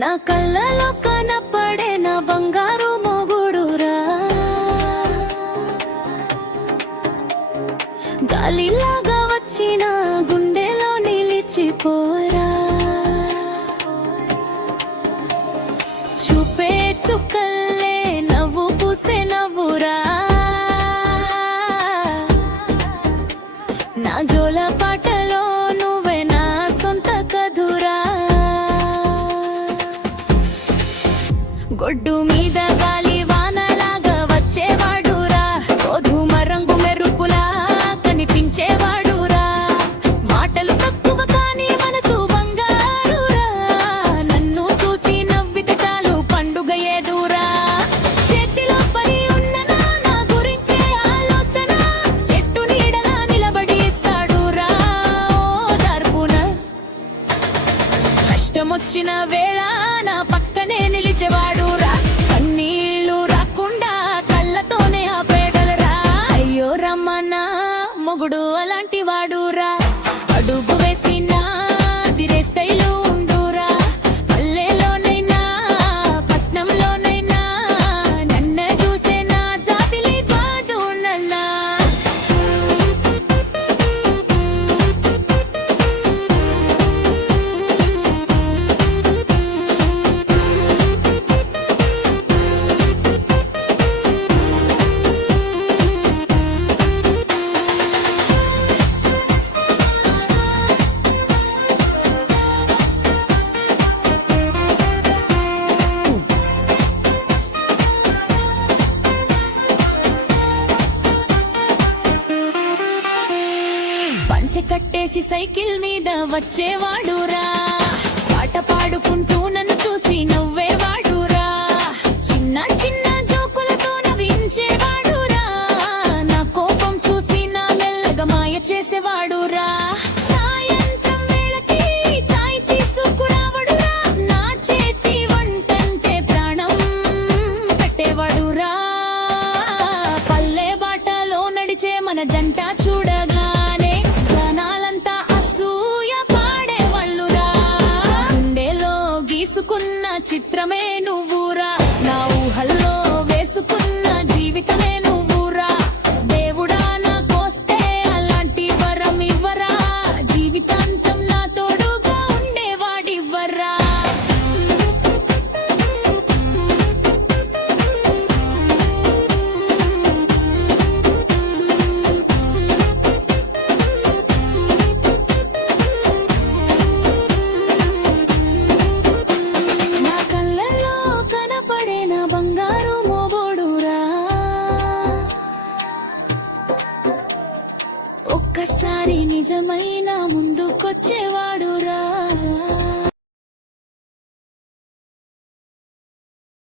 నా కళ్ళలో కనపడే నా బంగారు మొగుడురా, గాలిలాగా వచ్చిన గుండెలో నిలిచిపోరా, చూపే చుక్కల్లే నవ్వు పూసే నవ్వురా, నా జోల పాటలో నువ్వే నా సొంత కదురా, గొడ్డు మీద గాలి వానలాగా వచ్చేవాడురా, గోధుమ రంగు మెరుపులా కనిపించేవాడురా, మాటలు తక్కువ కానీ మనసు బంగారురా, నన్ను చూసి నవ్వితే చాలు పండుగ ఏదురా, చేతిలో పని ఉన్న నా గురించే ఆలోచన, చెట్టు నీడలా నిలబడి ఇస్తాడురా ఓదార్పున, కష్టమొచ్చిన వేళ నా పక్కనే నిలిచేవాడురా, కన్నీళ్ళు రాకుండా కళ్ళతోనే ఆపేయగలరా, అయ్యో రమ్మన్నా మొగుడు అలాంటి వాడురా, అడుగు వేసినా దిరే స్టైలు ఉండురా, పల్లెలోనైనా పట్నంలోనైనా నన్ను చూసే నా జాబిలి వాడునన్నా. పంచె కట్టేసి సైకిల్ మీద వచ్చేవాడురా, పాట పాడుకుంటూ నన్ను చూసి నవ్వేవాడురా, చిన్న చిన్న జోకులతో నవ్వించేవాడురా, నా కోపం చూసి నా మెల్లగా మాయ చేసేవాడురా, సాయంత్రం వేళకి చాయ్ తీసుకురావడురా, నా చేతి వంటంటే ప్రాణం పెట్టేవాడురా, పల్లె బాటలో నడిచే మన జంట చూడగానే జనాలంతా అసూయ పాడేవాళ్ళురా, గుండెలో గీసుకున్న చిత్రమే నువ్వురా, నా ఊహల్లో వేసుకున్న జీవితమే నువ్వురా, దేవుడా నాకొస్తే అలాంటి వరం ఇవ్వరా, జీవితాంతం నా తోడుగా ఉండేవాడివ్వరా. నా కళ్ళలో కనపడే నా బంగారు మొగుడురా, ఒక్కసారి నిజమైన ముందుకొచ్చేవాడురా.